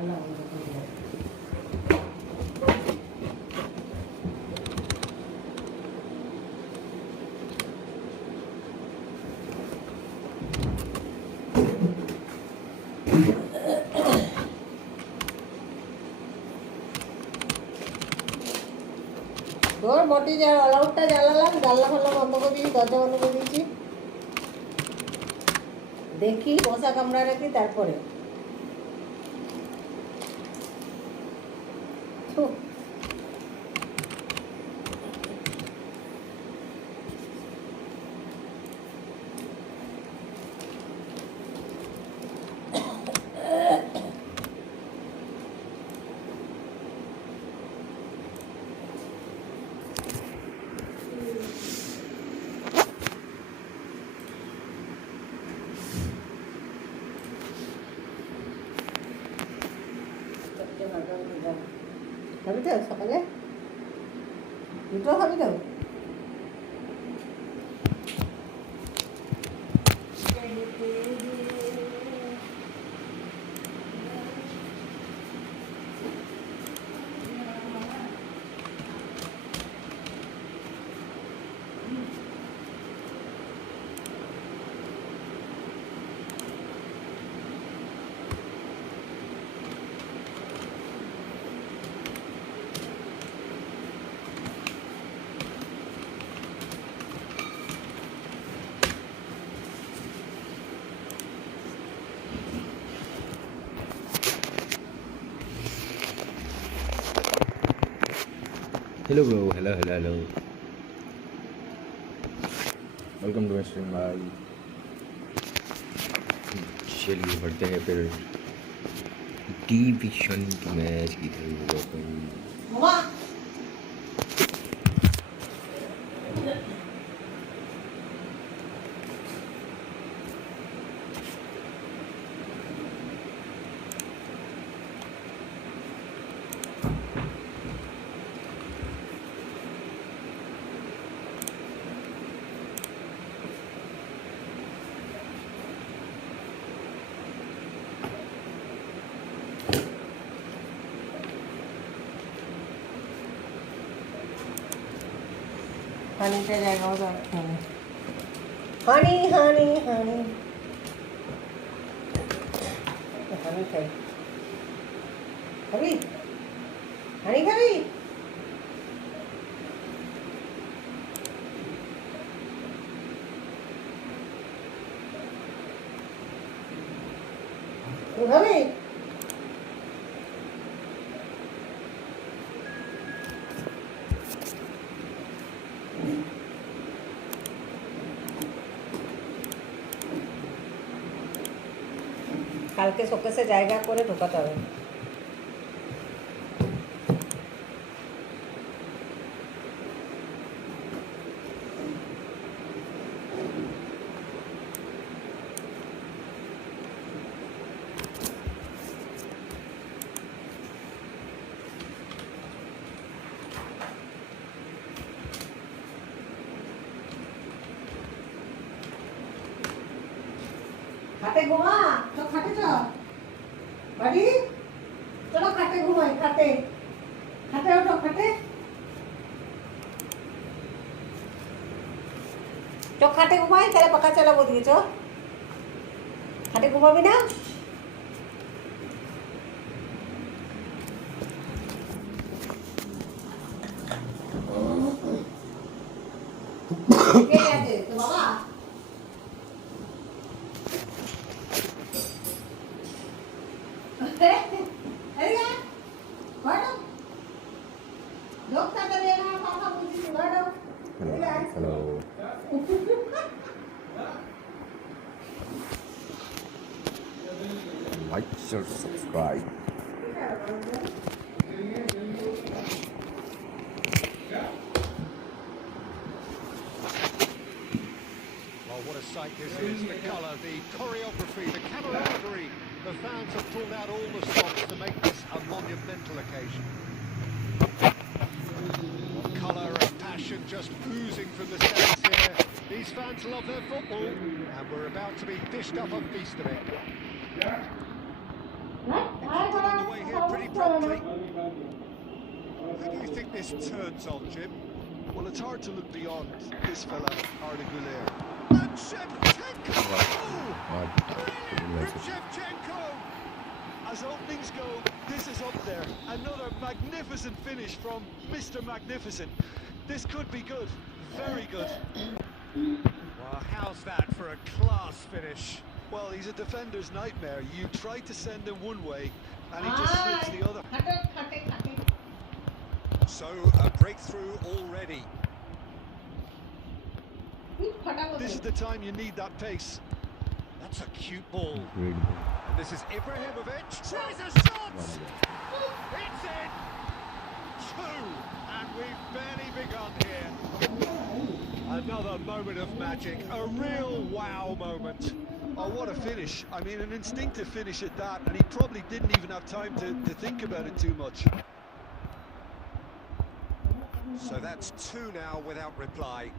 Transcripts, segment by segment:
তোর বটি যা অলআউটটা জ্বালালাম, জানলা ফাল্লা বন্ধ করে দিয়েছি, দরজা বন্ধ করে দিয়েছি। দেখি মশা কামড়া রাখি তারপরে। খাবি তো সকালে? দুটো খাবি তো? Hello bro, hello. Welcome to my stream भाई। चलिए बढ़ते हैं फिर डिवीजन की मैच की तरफ। হানিটা জায়গাও দরকার। হানি হানি হানি হানি খাই। খাবি? হানি খাবি? তুই খাবি? কালকে শোকেসে জায়গা করে ঢোকাতে হবে। খাটে ঘুমা, তো খাটে চ বাড়ি, চলো খাটে ঘুমাই, খাটে খাটে ওঠো, খাটে তো খাটে ঘুমাই, তাহলে পাখা চালাবো দিয়ে চো। খাটে ঘুমাবি না? কে আছে তো বাবা? Hello. Like, share, subscribe. Well, what a sight this is. The colour, the choreography, the camaraderie. The fans have pulled out all the stops to make this a monumental occasion. Colour and passion just oozing from the stands here. These fans love their football, and we're about to be dished up a feast of it. It's on the way exactly. Who do you think this turns on, Jim? Well, it's hard to look beyond this fella, Arda Güler. And Shevchenko! Brilliant from Shevchenko! As openings go, this is up there. Another magnificent finish from Mr. Magnificent. This could be good, very good. Well, how's that for a class finish? Well, he's a defender's nightmare. You try to send him one way, and he just flips the other. So, a breakthrough already. This is the time you need that pace. That's a cute ball. Great. And this is Ibrahimovic. Tries a shot! It's in! Two! And we've barely begun here. Another moment of magic. A real wow moment. Oh, what a finish. I mean, an instinctive finish at that, and he probably didn't even have time to think about it too much. So that's two now without reply.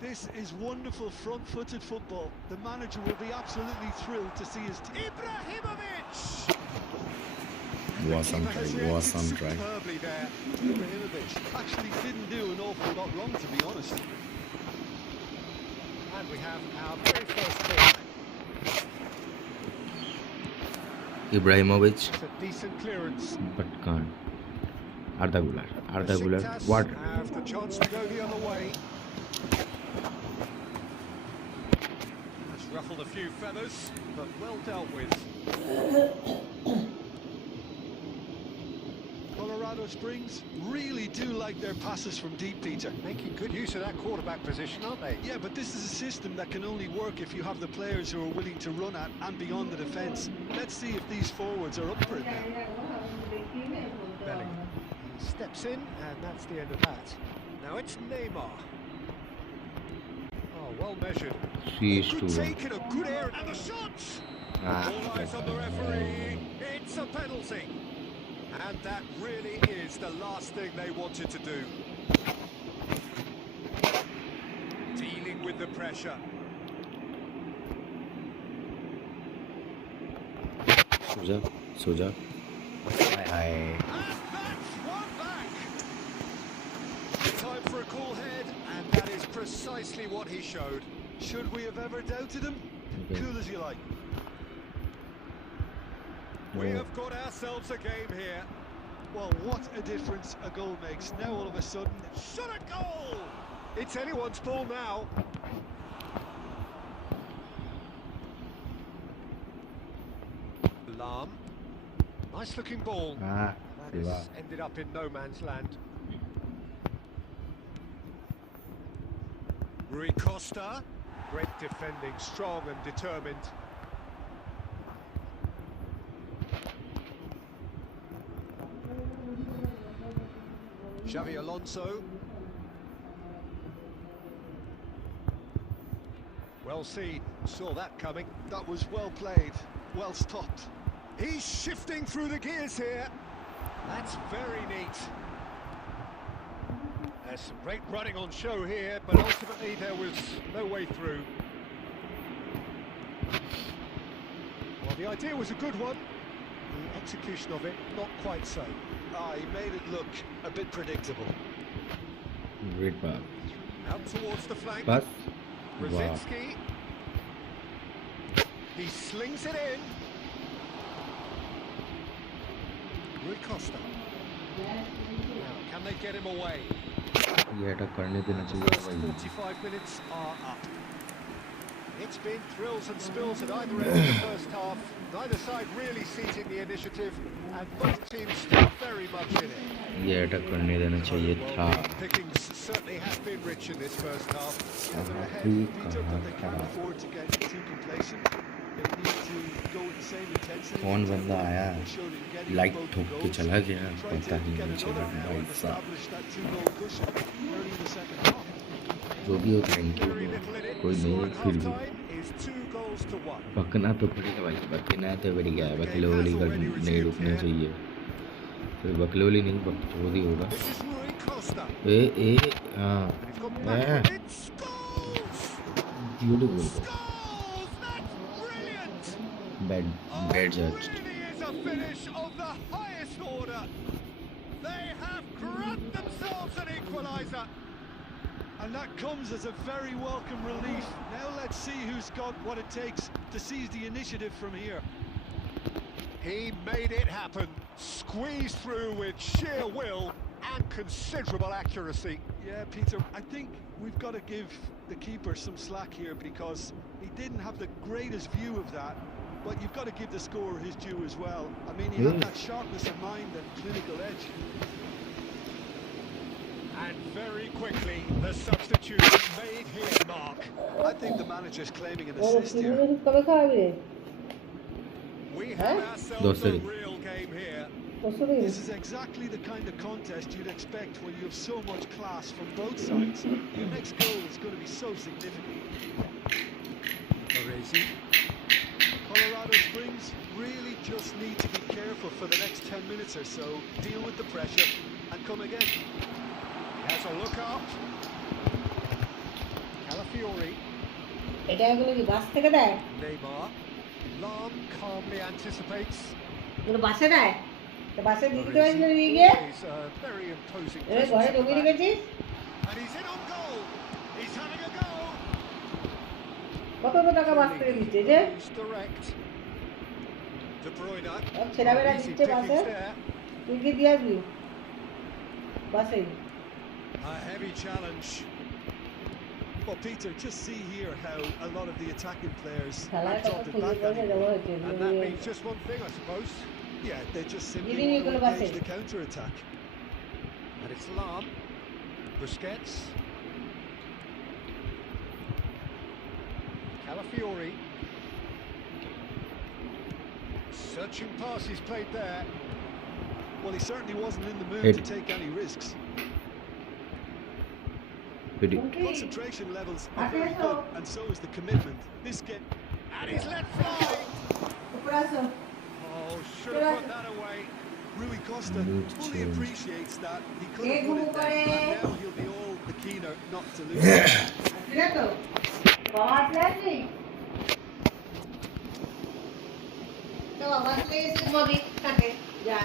This is wonderful front-footed football. The manager will be absolutely thrilled to see his team. Ibrahimovic! Awesome Keeper has try. reacted Awesome try. superbly there. Ibrahimovic actually didn't do an awful lot wrong, to be honest. And we have our very first corner. Ibrahimovic, It's a decent clearance. but can't. Arda Güler. Arda Güler. Besiktas What? have the chance to go the other way. That's ruffled a few feathers, but well dealt with. Colorado Springs really do like their passes from deep, Peter. Making good use of that quarterback position, aren't they? Yeah, but this is a system that can only work if you have the players who are willing to run at and beyond the defence. Let's see if these forwards are up for it now. Bellingham. He steps in, and that's the end of that. Now it's Neymar. Oh, well measured. She's Good too. take and a good air. And the shot! All eyes on the referee. It's a penalty. And that really is the last thing they wanted to do. Dealing with the pressure. Soja. Hi. And that's one back. Time for a cool head, and that is precisely what he showed. Should we have ever doubted him? Okay. Cool as you like. We have got ourselves a game here. Well, what a difference a goal makes. Now all of a sudden... Shot a goal! It's anyone's ball now. Lam. Nice looking ball. Ah, That has ended up in no man's land. Rui Costa. Great defending, strong and determined. Xavi Alonso. Well seen, saw that coming. That was well played, well stopped. He's shifting through the gears here. That's very neat. There's some great running on show here, but ultimately there was no way through. Well, the idea was a good one. The execution of it, not quite so. Ah, he made it look a bit predictable. Great pass. Out towards the flank. Pass. Wow. Brzezinski. He slings it in. Rui Costa. Now, can they get him away? ये attack करने देना The चाहिए first भाई. 45 minutes are up. It's been thrills and spills at either end of the first half. Neither side really seizing the initiative, and both teams still very much in it. ये attack करने देना चाहिए था. Well, the pickings certainly have been rich in this first half. Yeah, they're ahead, Peter, but they can't afford to get too complacent. They need to go with the same intensity. कौन बंदा आया? Show that you're getting light both ठोक के goals. चला गया. Try पता to he get नहीं चला another now भाई and साहब. establish that two-goal cushion early in the second half. जो भी हो thank you. Very little in it. कोई The score नहीं at फिर भी. half-time is 2 goals to 1. पकना तो पड़ेगा भाई. पकना तो पड़ेगा. बकलोली का नहीं रुकना चाहिए. फिर बकलोली नहीं बकचोदी होगा. This is Rui Costa. हाँ. And he's gone back with it. Scores! Beautiful. Scores! That's brilliant! Bad It judge. really is a finish of the highest order. They have grabbed themselves an equaliser. And that comes as a very welcome relief. Now let's see who's got what it takes to seize the initiative from here. He made it happen, squeezed through with sheer will and considerable accuracy. Yeah, Peter, I think we've got to give the keeper some slack here because he didn't have the greatest view of that. But you've got to give the scorer his due as well. I mean, he had that sharpness of mind and clinical edge. And very quickly, the substitution made his mark. I think the manager's claiming an assist here. কবে খাওয়াবে We have ourselves a real game here. This is exactly the kind of contest you'd expect when you have so much class from both sides. Your next goal is going to be so significant. Aresi. Colorado Springs really just need to be careful for the next 10 minutes or so, deal with the pressure, and come again. Has a look up. Calafiori. এটা এগুলো কি বাস থেকে দেয় Neymar. Lam calmly anticipates. এগুলো বাসে দেয় তো বাসে দিয়ে দিতে পারিস না নিয়ে গিয়ে He's a very imposing এবার ঘরে presence at the ঢুকিয়ে back. রেখেছিস And he's in on goal. He's having a go. কত টাকা বাস থেকে দিচ্ছে যে He's direct. De Bruyne. সব ছেলেবেলা Easy দিচ্ছে বাসে pickings there. তুই কি দিয়ে আসবি বাসে A heavy challenge. Well, Peter, just see here how a lot of the attacking players খেলায় aren't কত dropped it খুঁজে back পয়সা দেওয়া anymore. হয়েছে And that means just one thing, I suppose. Yeah, they just simply Gidin want to yukarı engage basın. the counter-attack. And it's Lam. Busquets. Calafiori. Searching passes played there. Well, he certainly wasn't in the mood Hit. to take any risks. Concentration levels are very good, and so is the commitment. This game. And he's let fly. উপরে আসো Oh, should have put that away. Rui Costa Mood fully change. appreciates that. He could Hey, have put it Gooooo there, করে। and now he'll be all the keener not to lose. আসলে তো বাবা আসলে আসবি তো বাবা আসলে এসে ঘুমাবি থাকে যা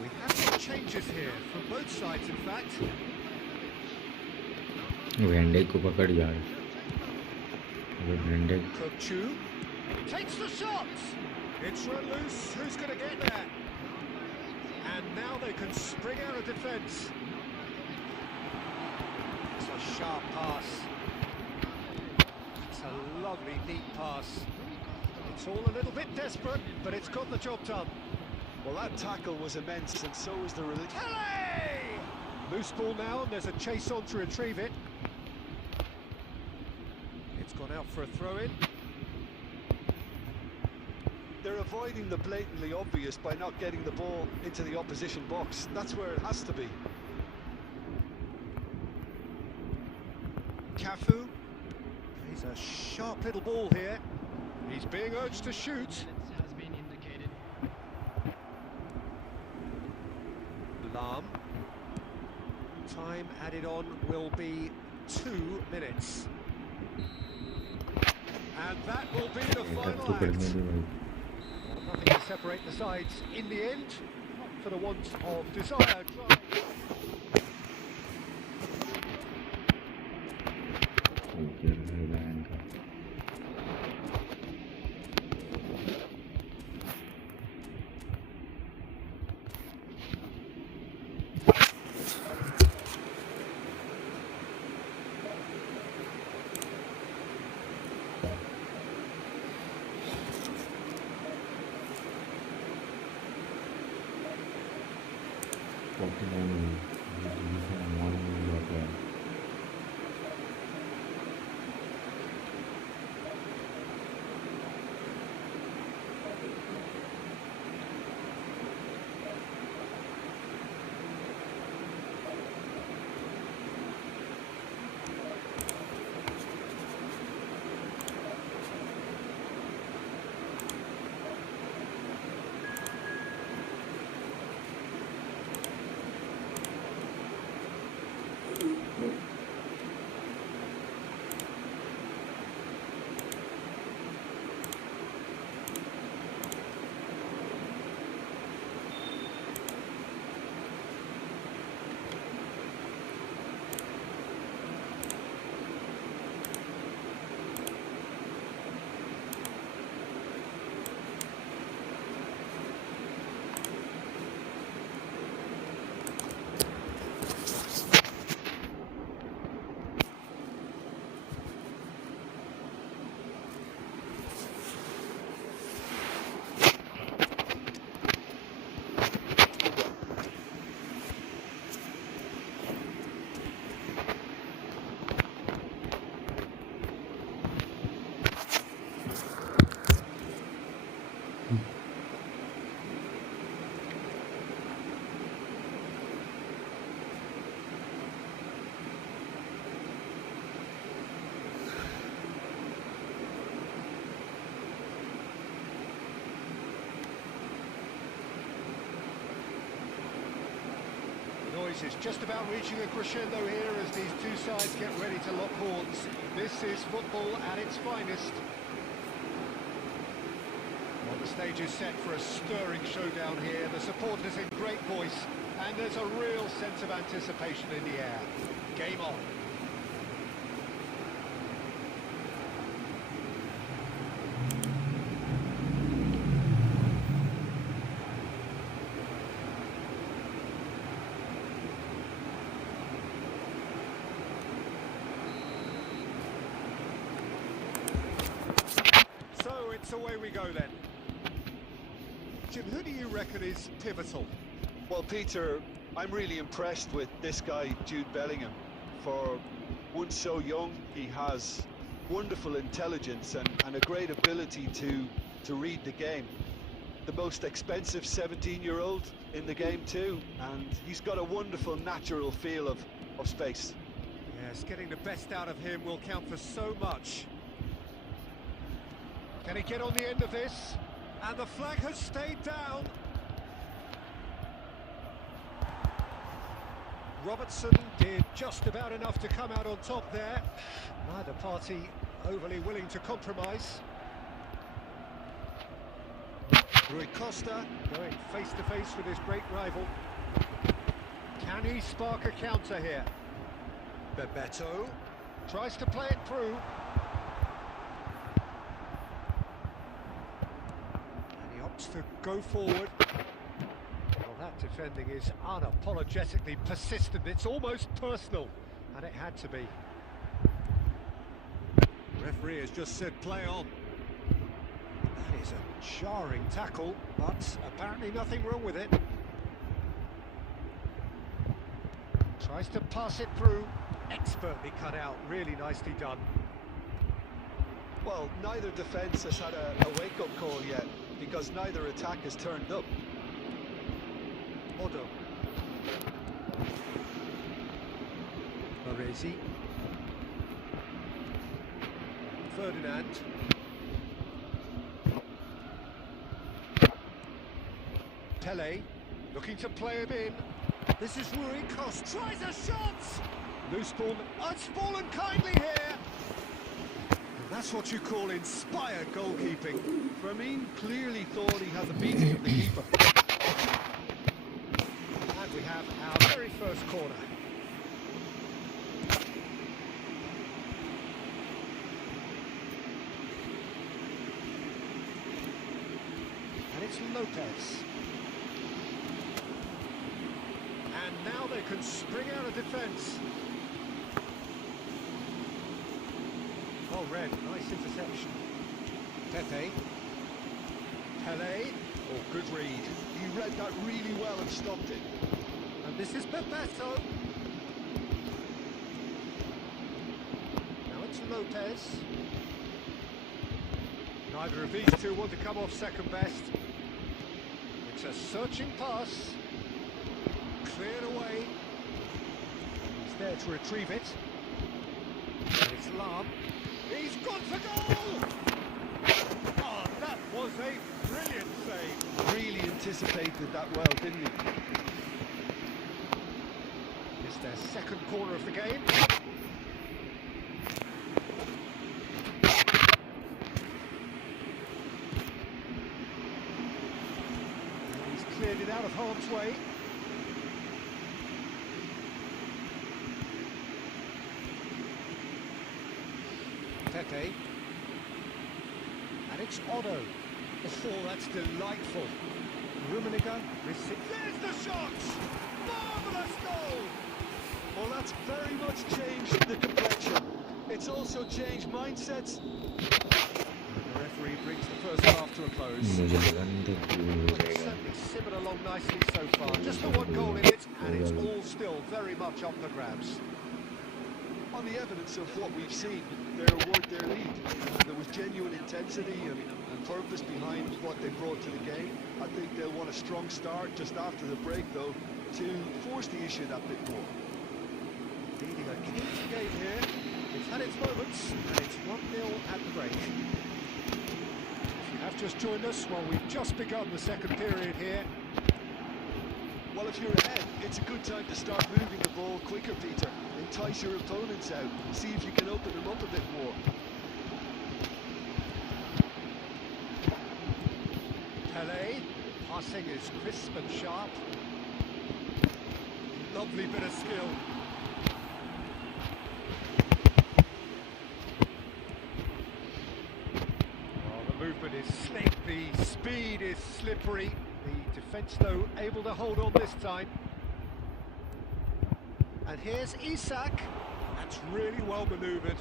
We have some changes here from both sides, in fact. वैंडेक को पकड़ यार अगर वैंडेक Gooooo takes the shot. It's run loose. Who's going to get there? And now they can spring out of defence. It's a sharp pass. It's a lovely, neat pass. It's all a little bit desperate, but it's got the job done. Well, that tackle was immense, and so was the release. Kelly! Loose ball now, and there's a chase on to retrieve it. It's gone out for a throw-in. They're avoiding the blatantly obvious by not getting the ball into the opposition box. That's where it has to be. Cafu. He's a sharp little ball here. He's being urged to shoot. Lam. Time added on will be 2 minutes. And that will be the final टक्कर act. में भी भाई Nothing to separate the sides in the end, for the want of desired drive. गिर है bank का 49 minutes. This is a morning workout. Noise is just about reaching a crescendo here as these two sides get ready to lock horns. This is football at its finest. Well, the stage is set for a stirring showdown here. The supporters in great voice, and there's a real sense of anticipation in the air. Game on. So away we go then. Jim, who do you reckon is pivotal? Well, Peter, I'm really impressed with this guy, Jude Bellingham. For one so young, he has wonderful intelligence and a great ability to read the game. The most expensive 17-year-old in the game too, and he's got a wonderful natural feel of space. Yes, getting the best out of him will count for so much. Can he get on the end of this? And the flag has stayed down. Robertson did just about enough to come out on top there. Neither party overly willing to compromise. Rui Costa going face to face with his great rival. Can he spark a counter here? Bebeto tries to play it through. To go forward. Well, that defending is unapologetically persistent. It's almost personal, and it had to be. Referee has just said play on. That is a jarring tackle, but apparently nothing wrong with it. Tries to pass it through. Expertly cut out, really nicely done. Well, neither defence has had a wake-up call yet, because neither attack has turned up. Odo. Baresi. Ferdinand. Pele, looking to play him in. This is Rui Costa. Tries a shot! Loose ball. It's fallen kindly here. That's what you call inspired goalkeeping. Firmine clearly thought he had the beating of the keeper. And we have our very first corner. And it's Lopez. And now they can spring out of defence. Oh, Red, nice interception. Pepe. Pele. Oh, good read. He read that really well and stopped it. And This is Bebeto. Now it's Lopez. Neither of these two want to come off second best. It's a searching pass. Cleared away. He's there to retrieve it. And it's Lam. He's gone for goal! Oh, that was a brilliant save. Really anticipated that well, didn't he? It's their second corner of the game. He's cleared it out of harm's way. Pepe. And it's Otto. Oh, that's delightful. Rummenigge receives. There's the shot! Marvellous goal! Well, that's very much changed the complexion. It's also changed mindsets. The referee brings the first half to a close. मुझे लगा नहीं था कि वो हो It's जाएगा. certainly simmered along nicely so far. Just the one goal in it, and it's all still very much up for grabs. On the evidence of what we've seen, they're worth their lead. There was genuine intensity and purpose behind what they brought to the game. I think they'll want a strong start just after the break, though, to force the issue that bit more. Leading a key game here. It's had its moments, and it's 1-0 at the break. If you have just joined us, well, we've just begun the second period here. Well, if you're ahead, it's a good time to start moving the ball quicker, Peter. Entice your opponents out. See if you can open them up a bit more. Pele, passing is crisp and sharp. Lovely bit of skill. Well, the movement is slick, the speed is slippery. The defence, though, able to hold on this time. And here's Isak. That's really well manoeuvred.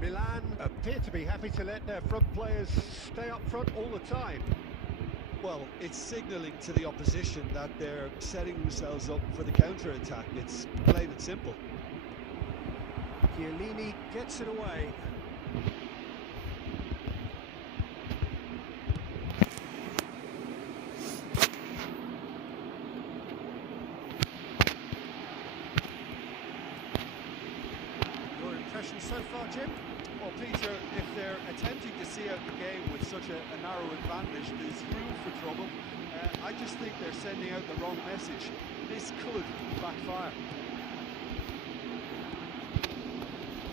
Milan appear to be happy to let their front players stay up front all the time. Well, it's signalling to the opposition that they're setting themselves up for the counter-attack. It's plain and simple. Chiellini gets it away. Your impression so far, Jim? Well, Peter, if they're attempting to see out the game with such a narrow advantage, there's room for trouble. I just think they're sending out the wrong message. This could backfire.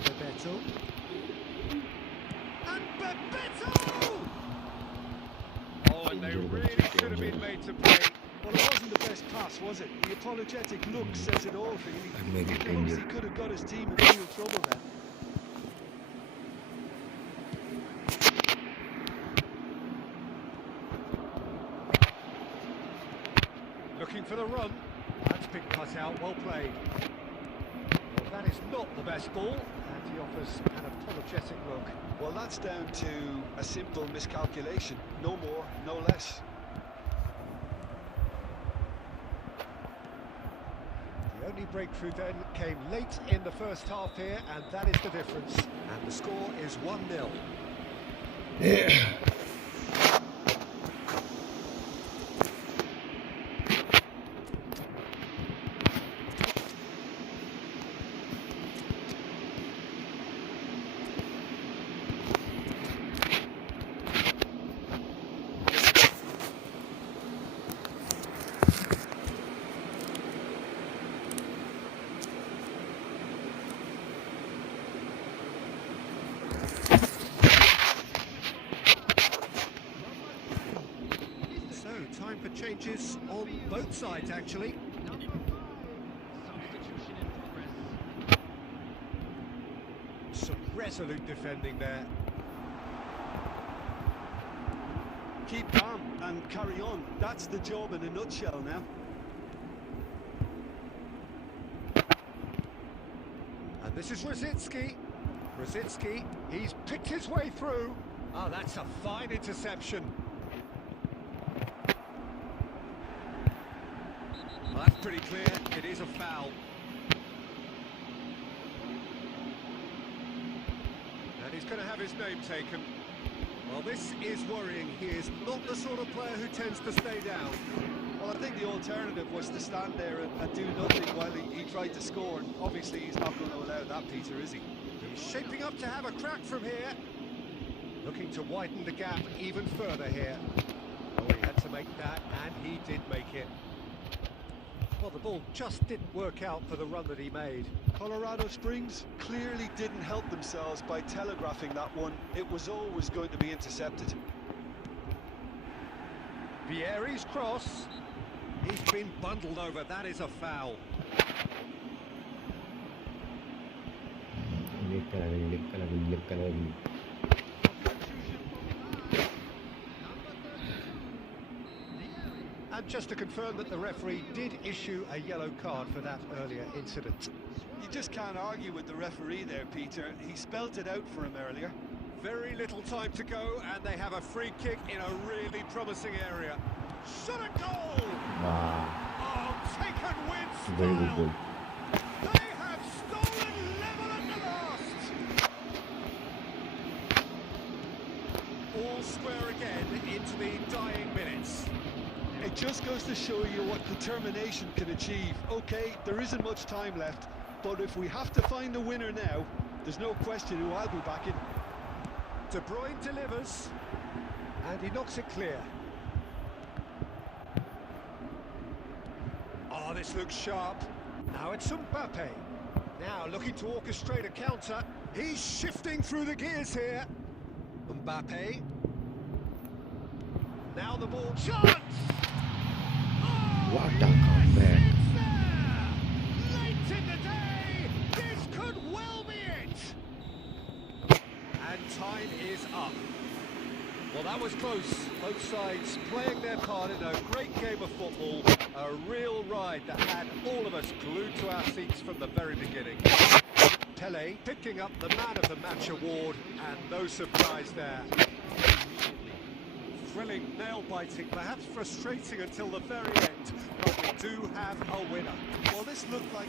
Bebeto. And Bebeto! Oh, and they really should have been made to play. Well, it wasn't the best pass, was it? The apologetic look says it all, really. Make it He obviously danger. could have got his team in real trouble then. Looking for the run. That's been cut out, well played. Well, that is not the best ball, and he offers an apologetic look. Well, that's down to a simple miscalculation. No more, no less. The only breakthrough then came late in the first half here, and that is the difference. And the score is 1-0. Time for changes on both sides, actually. Some resolute defending there. Keep calm and carry on. That's the job in a nutshell now. And this is Rosicki. Rosicki, he's picked his way through. Oh, that's a fine interception. Well, that's pretty clear. It is a foul. And he's going to have his name taken. Well, this is worrying. He is not the sort of player who tends to stay down. Well, I think the alternative was to stand there and do nothing while he tried to score. And obviously, he's not going to allow that, Peter, is he? He's shaping up to have a crack from here. Looking to widen the gap even further here. Oh, he had to make that, and he did make it. Well, the ball just didn't work out for the run that he made. Colorado Springs clearly didn't help themselves by telegraphing that one. It was always going to be intercepted. Vieri's cross. He's been bundled over. That is a foul. And just to confirm that the referee did issue a yellow card for that earlier incident. You just can't argue with the referee there, Peter. He spelt it out for him earlier. Very little time to go, and they have a free kick in a really promising area. Shot a goal! Wow. Oh, taken with Very good style. goal. They have stolen level at the last. All square again into the dying minutes. It just goes to show you what determination can achieve. Okay, there isn't much time left, but if we have to find a winner now, there's no question who I'll be backing. De Bruyne delivers, and he knocks it clear. Oh, this looks sharp. Now it's Mbappe. Now looking to orchestrate a counter. He's shifting through the gears here. Mbappe. Now the ball. Chance! What a comeback. Late in the day, this could well be it. And time is up. Well, that was close. Both sides playing their part in a great game of football. A real ride that had all of us glued to our seats from the very beginning. Pele picking up the Man of the Match award, and no surprise there. Thrilling, nail-biting, perhaps frustrating until the very end, but we do have a winner. Well, this looked like...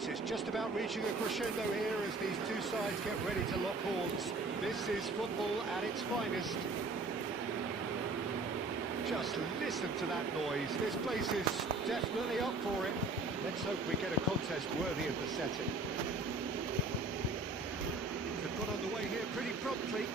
This is just about reaching a crescendo here as these two sides get ready to lock horns. This is football at its finest. Just listen to that noise. This place is definitely up for it. Let's hope we get a contest worthy of the setting. They've got underway here pretty promptly.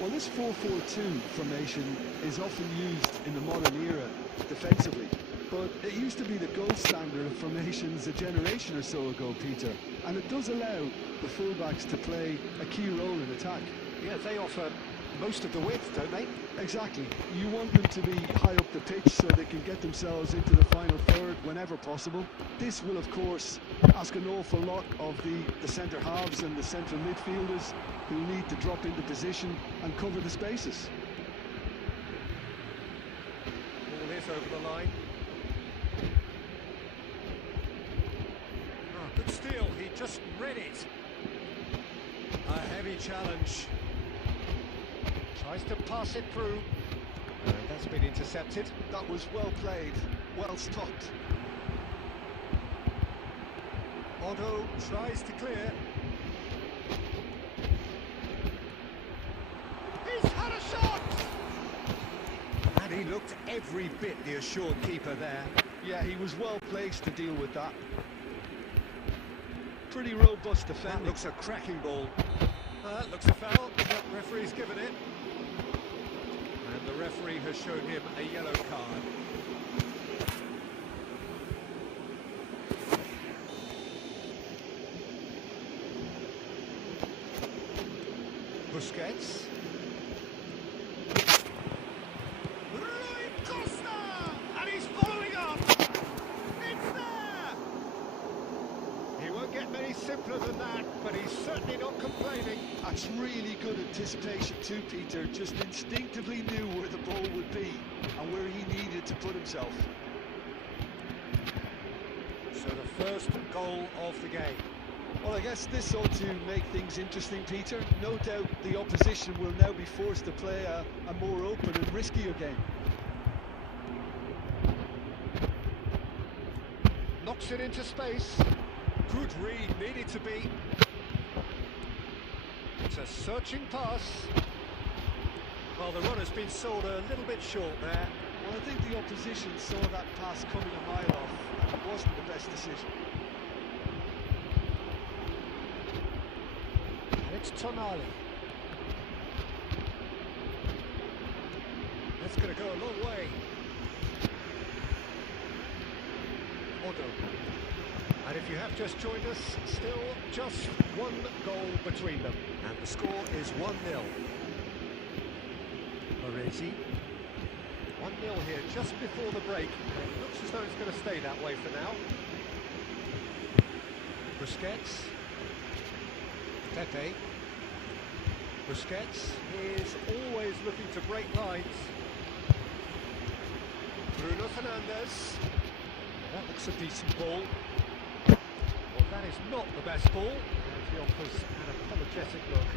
Well, this 4-4-2 formation is often used in the modern era defensively, but it used to be the gold standard of formations a generation or so ago, Peter, and it does allow the fullbacks to play a key role in attack. Yeah, they offer most of the width, don't they? Exactly. You want them to be high up the pitch so they can get themselves into the final third whenever possible. This will, of course, ask an awful lot of the centre halves and the central midfielders who need to drop into position and cover the spaces. Ball is over the line. Oh, good steal. He just read it. A heavy challenge. Tries to pass it through. That's been intercepted. That was well played, well stopped. Otto tries to clear. He's had a shot! And he looked every bit the assured keeper there. Yeah, he was well placed to deal with that. Pretty robust That defending. looks a cracking ball. That looks a foul. The referee's given it. And the referee has shown him a yellow card. Busquets. Rui Costa! And he's following up! It's there! He won't get many simpler than that, but he's certainly not complaining. That's really good anticipation too, Peter. Just instinctively knew where the ball would be and where he needed to put himself. So the first goal of the game. Well, I guess this ought to make things interesting, Peter. No doubt the opposition will now be forced to play a more open and riskier game. Knocks it into space. Good read, needed to be. It's a searching pass. Well, the run has been sold a little bit short there. Well, I think the opposition saw that pass coming a mile off, and it wasn't the best decision. And it's Tonali. That's going to go a long way. Otto. And if you have just joined us, still just one goal between them. And the score is 1-0. Baresi. 1-0 here just before the break. And it looks as though it's going to stay that way for now. Busquets. Pepe. Busquets is always looking to break lines. Bruno Fernandes. That looks a decent ball. Well, that is not the best ball. And he offers an apologetic look.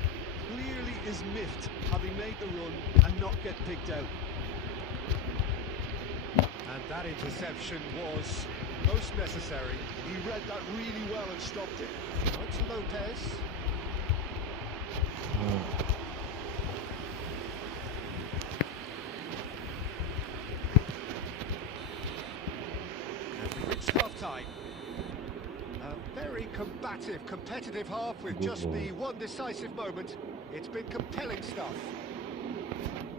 Clearly is miffed, having made the run and not get picked out. And that interception was most necessary. He read that really well and stopped it. Now it's Lopez. And we reached half-time. A very combative, competitive half with just the one decisive moment. It's been compelling stuff.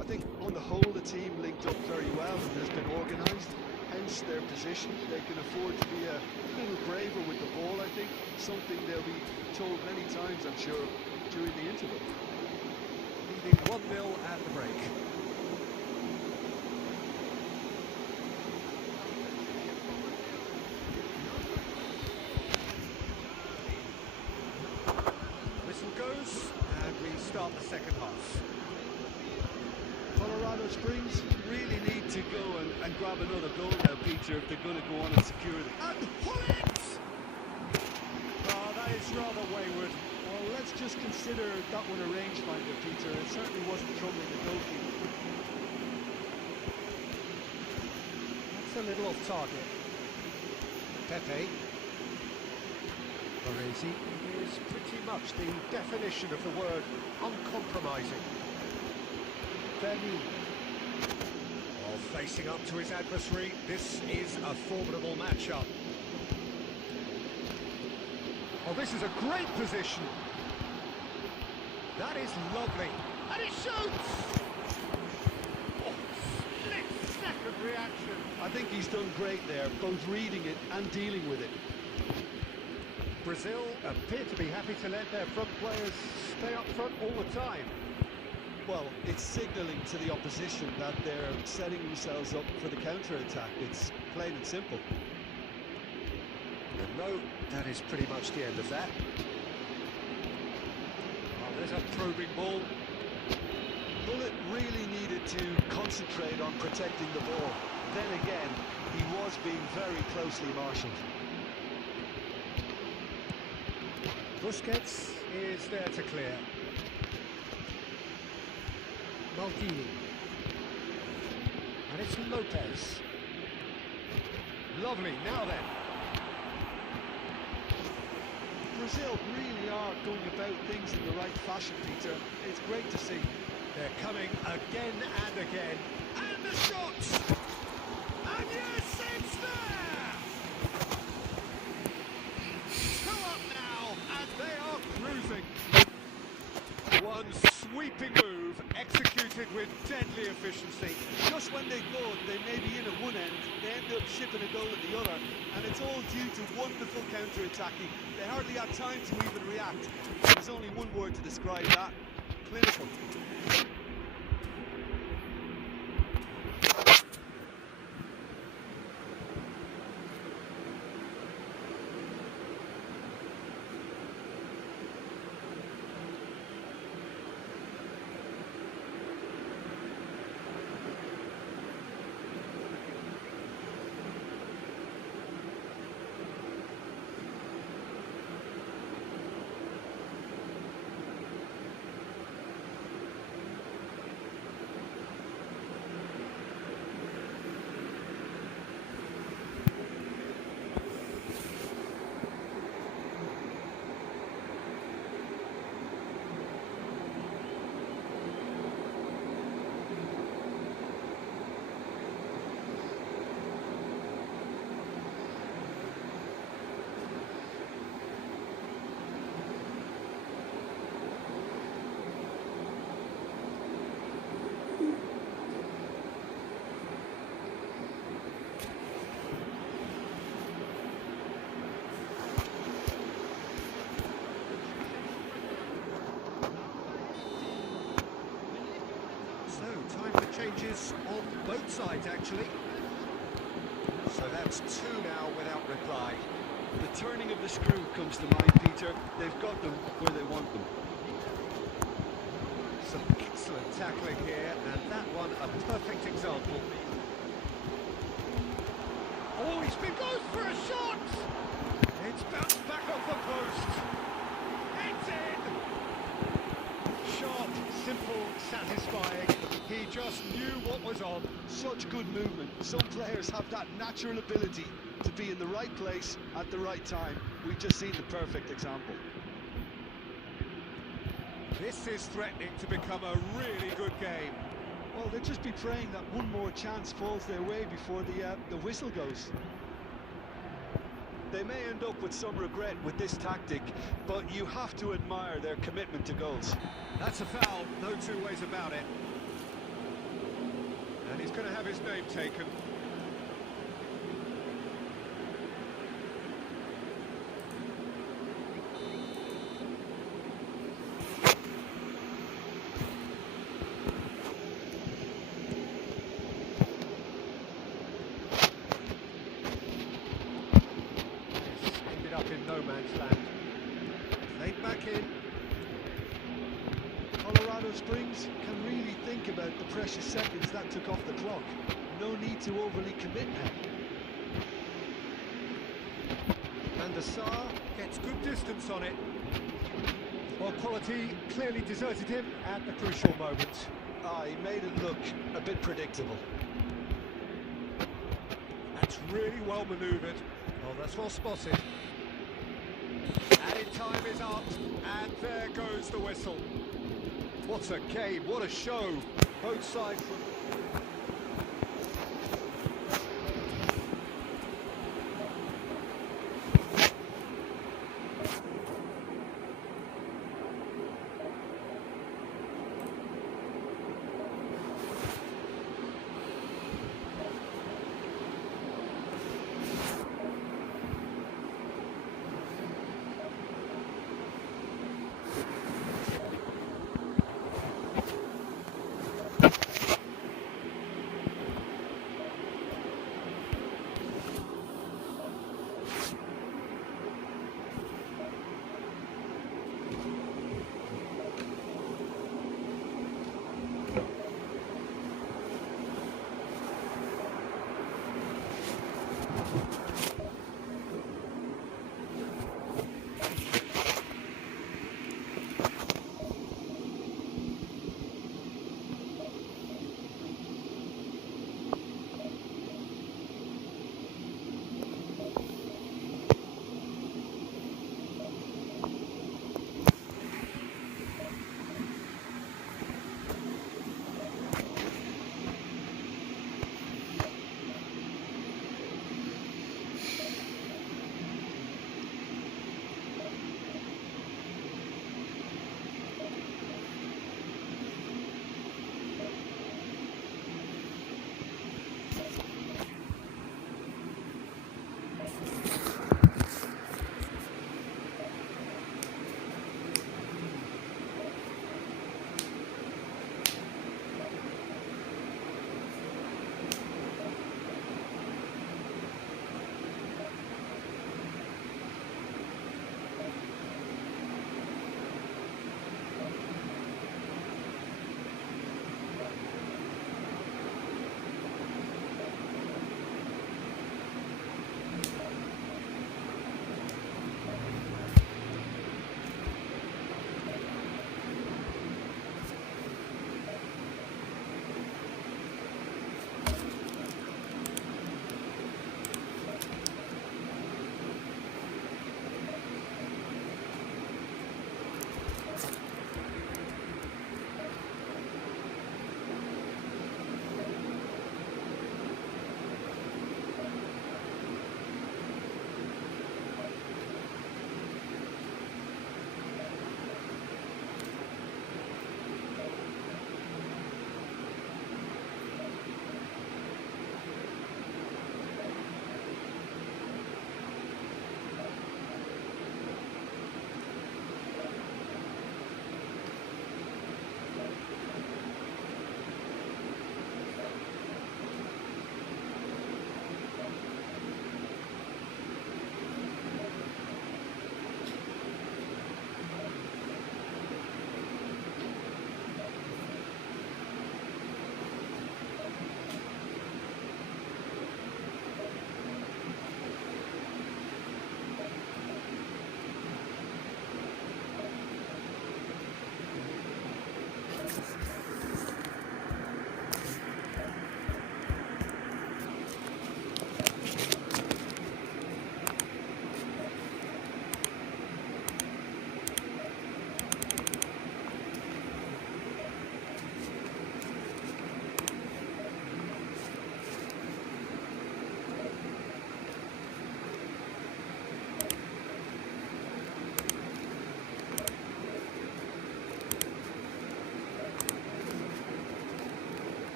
I think on the whole the team linked up very well and has been organised, hence their position. They can afford to be a little braver with the ball, I think. Something they'll be told many times, I'm sure, during the interval. Leading 1-0 at the break. Whistle goes, and we start the second half. Colorado Springs really need to go and grab another goal now, Peter, if they're going to go on and secure it. And Hullet! Oh, that is rather wayward. Well, let's just consider that one a rangefinder, Peter. It certainly wasn't troubling the goalkeeper. That's a little off target. Pepe. Baresi is pretty much the definition of the word uncompromising. Verni. While facing up to his adversary, this is a formidable matchup. Oh, this is a great position. That is lovely. And he shoots! Oh, split-second reaction. I think he's done great there, both reading it and dealing with it. Brazil appear to be happy to let their front players stay up front all the time. Well, it's signalling to the opposition that they're setting themselves up for the counter-attack. It's plain and simple. And no, that is pretty much the end of that. Oh, there's a probing ball. Bullet really needed to concentrate on protecting the ball. Then again, he was being very closely marshalled. Busquets is there to clear. Maldini. And it's Lopez. Lovely, now then. Brazil really are going about things in the right fashion, Peter. It's great to see. They're coming again and again. And the shots! And yes, it's there! 2 up now, and they are cruising. One sweeping move, executed with deadly efficiency. Just when they thought they may be in at one end, they end up shipping a goal at the other, and it's all due to wonderful counter-attacking. They hardly had time to even react. There's only one word to describe that: clinical. Changes on both sides, actually. So that's 2 now without reply. The turning of the screw comes to mind, Peter. They've got them where they want them. Some excellent tackling here, and that one a perfect example. Oh, he's been goes for a shot! It's bounced back off the post. It's in! Sharp, simple, satisfying. He just knew what was on. Such good movement. Some players have that natural ability to be in the right place at the right time. We've just seen the perfect example. This is threatening to become a really good game. Well, they'll just be praying that one more chance falls their way before the whistle goes. They may end up with some regret with this tactic, but you have to admire their commitment to goals. That's a foul, no 2 ways about it. And he's going to have his name taken. Ended up in no man's land. Played back in. Colorado Springs can really think about the precious seconds that took off the clock. No need to overly commit now. And the Saar gets good distance on it. While quality clearly deserted him at the crucial moment. He made it look a bit predictable. That's really well manoeuvred. Oh, that's well spotted. time is up, and there goes the whistle. What a game, what a show. Both sides from